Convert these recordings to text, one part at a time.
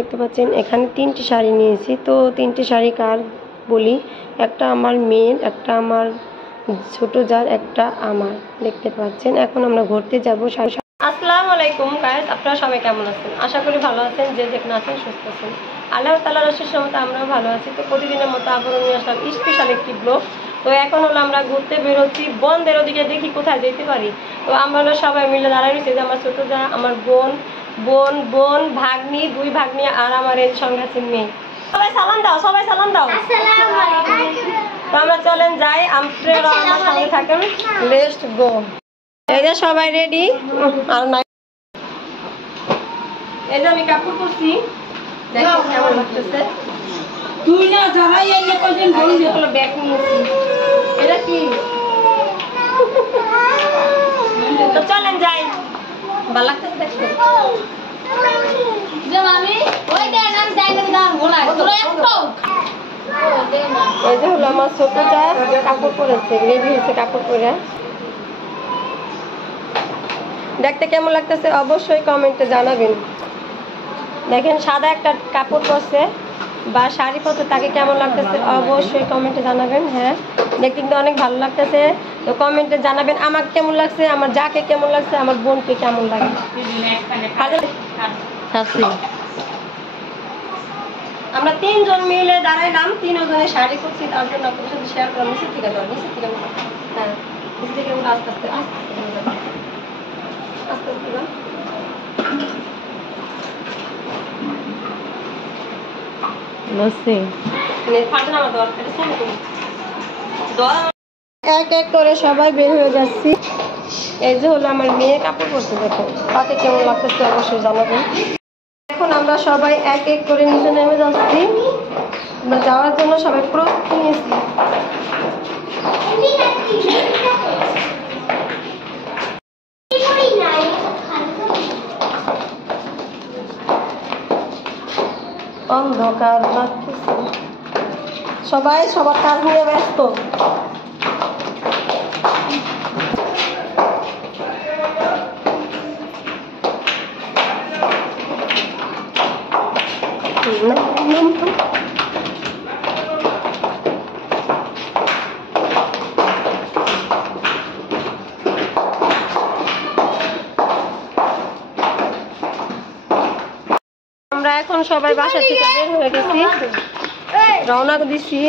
দেখতে পাচ্ছেন এখানে 3টি শাড়ি নিয়েছি। তো 3টি শাড়ি কার বলি, একটা আমার মেয়ের, একটা আমার ছোট জার, একটা আমার। দেখতে পাচ্ছেন এখন আমরা ঘুরতে যাবো। আসসালামু আলাইকুম গাইস, আপনারা সবাই কেমন আছেন? আশা করি ভালো আছেন, যে যেখানে আছেন সুস্থ আছেন। আল্লাহ তাআলার অশেষ রহমতে আমরাও ভালো আছি। তো প্রতিদিনের মতো আবারও নিয়ে আসলাম স্পেশাল একটি ব্লগ। তো এখন হলো আমরা ঘুরতে বেরোচ্ছি বন্ধের ওদিকে, দেখি কোথায় যেতে পারি। তো আমরা সবাই মিলে দাঁড়াই রয়েছি, যে আমার ছোট যা, আমার বোন ভাগ্নি, 2 ভাগ্নি আর আমার এর সঙ্গে আছে মেয়ে। সবাই সালাম দাও, সবাই সালাম দাও। আসসালামু আলাইকুম। তো আমরা চলেন যাই, আপনারা আমার সঙ্গে থাকেন। Let's go. এই যে সবাই রেডি। আর না এই যে আমি কাপড় পরছি, দেখেন কেমন লাগতেছে। তুই না যারাই এনে কইছেন বল যে হলো ব্যাগ নিয়েছি। এটা কি? তো চলেন যাই, ভালো লাগতেছে দেখতে। যে আমি ওই দেন আমি যাইতে দাম বলাই তোরা একটু এই যে হলো আমার ছোট যা কাপড় পরেছে, রেডি হয়েছে কাপড় পরে। দেখতে কেমন লাগতেছে অবশ্যই কমেন্টে জানাবেন। দেখেন সাদা একটা কাপড় পরছে বা শাড়ি পরছে, তাকে কেমন লাগতেছে অবশ্যই কমেন্টে জানাবেন। হ্যাঁ, দেখতে কিন্তু অনেক ভালো লাগতেছে। তো কমেন্টে জানাবেন আমার কেমন লাগছে, আমার যাকে কেমন লাগছে, আমার বোনকে কেমন লাগে। আমরা 3 জন মিলে দাঁড়াইলাম, 3 জনের শাড়ি করছি, তার জন্য আপনাদের সাথে শেয়ার করলাম। নিচে থেকে যাও, নিচে থেকে হ্যাঁ, নিচে থেকে আস্তে আস্তে আস্তে আস্তে আস্তে যাও। এক এক করে সবাই বের হয়ে যাচ্ছি। এই যে হলো আমার মেয়ে কাপড় পরছে, দেখো তাকে কেমন লাগতেছে অবশ্যই জানাবেন। এখন আমরা সবাই এক এক করে নিচে নেমে যাচ্ছি। আমরা যাওয়ার জন্য সবাই প্রস্তুতি নিয়েছি। অন্ধকার লাগতেছে, সবাই সবার কাজ নিয়ে ব্যস্ত। আমরা এখন সবাই বাসা থেকে বের হয়ে গেছি, রওনা দিছি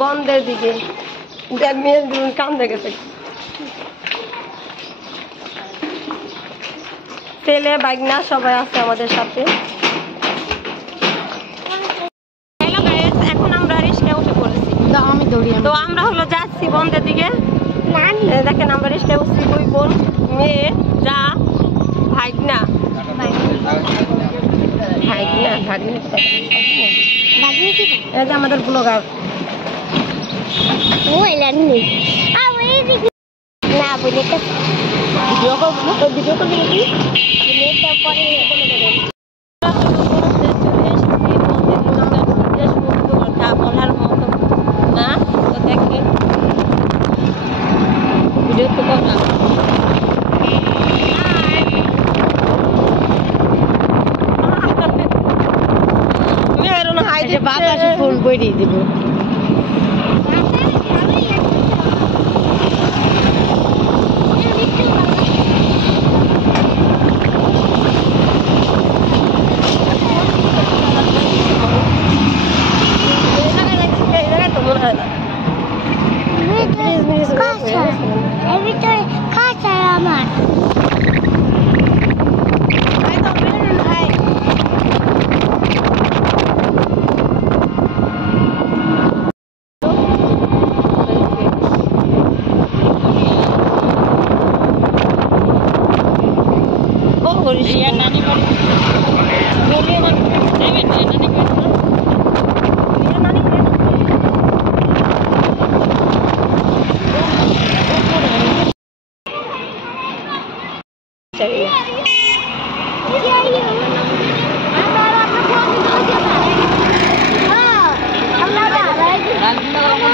বন্ধের দিকে। মেয়ের কান্দে গেছে, ছেলে বাইকনা সবাই আছে আমাদের সাথে। এখন আমরা রিস্কা উঠে পড়েছি, তো আমরা হলো যাচ্ছি বন্ধের দিকে। দেখেন আমরা রিস্কা উঠছি, 2 বোন, মেয়ে, যা, ভাগনা এই যে আমাদের ব্লগার। না বলে ভিডিও করবে নাকি? বলার মতো না, তো দেখেন ভিডিও তো করা। বাতাসে ফুল বইড়ি দিব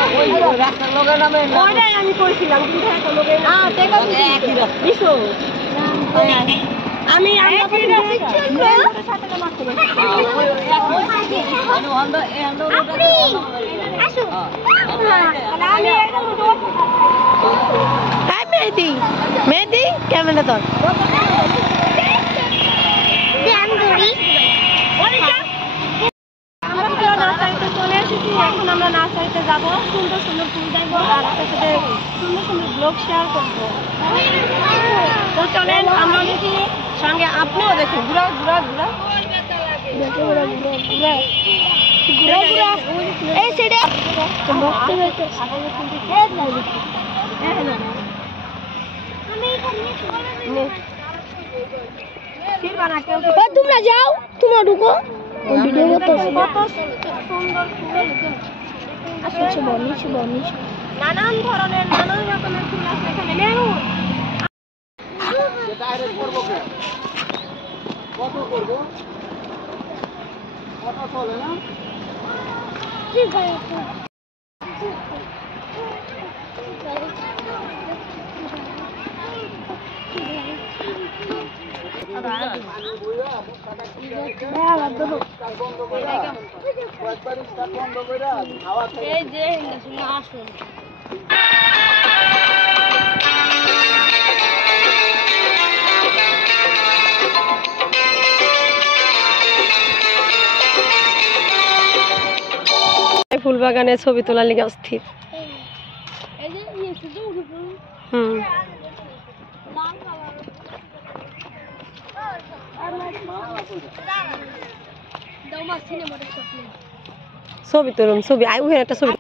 আমার আমি কইছিলাম আমি হাই মেহেদি, মেহেদি ক্যামেরা ধর। চলে এসেছি, এখন আমরা নার্সারিতে যাবো, সুন্দর সুন্দর ফুল দেখবো আর আপনার সাথে সুন্দর সুন্দর ব্লগ শেয়ার করবো। তো চলেন আমরা দেখি, সঙ্গে আপনিও দেখুন। ঘুরা ঘুরা ঘুরা তোমরা যাও, তোমরা ঢুকো। নানান ধরনের নানান রকমের ফুল আছে এখানে। কত করবো? কত চলে না? আসুন ফুল বাগানে ছবি তোলার লিগে অস্থির। ছবি তুলুন, ছবি আই উহে একটা ছবি।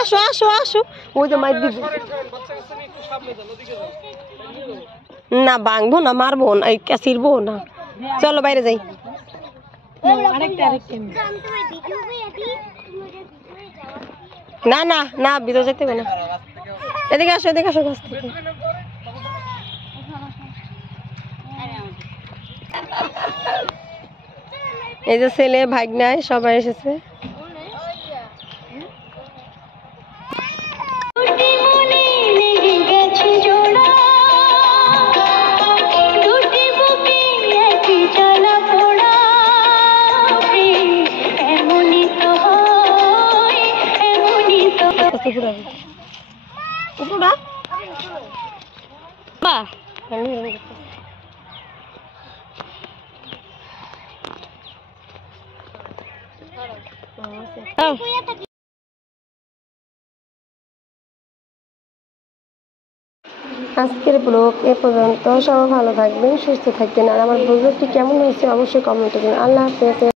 আসো আসো আসো, ওই যে মাইর দিব না, ভাঙবো না, মারবো না, ছিড়বো না। চলো বাইরে যাই। না না না, ভিতরে যেতে হবে না। এদিকে আসো, এদিকে আসো গাছ থেকে। এই যে ছেলে ভাগ্নায় সবাই এসেছে। আজকের ব্লগ এ পর্যন্ত। সবাই ভালো থাকবেন, সুস্থ থাকবেন। আর আমার ব্লগটি কেমন হয়েছে অবশ্যই কমেন্ট করবেন। আল্লাহ হাফেজ।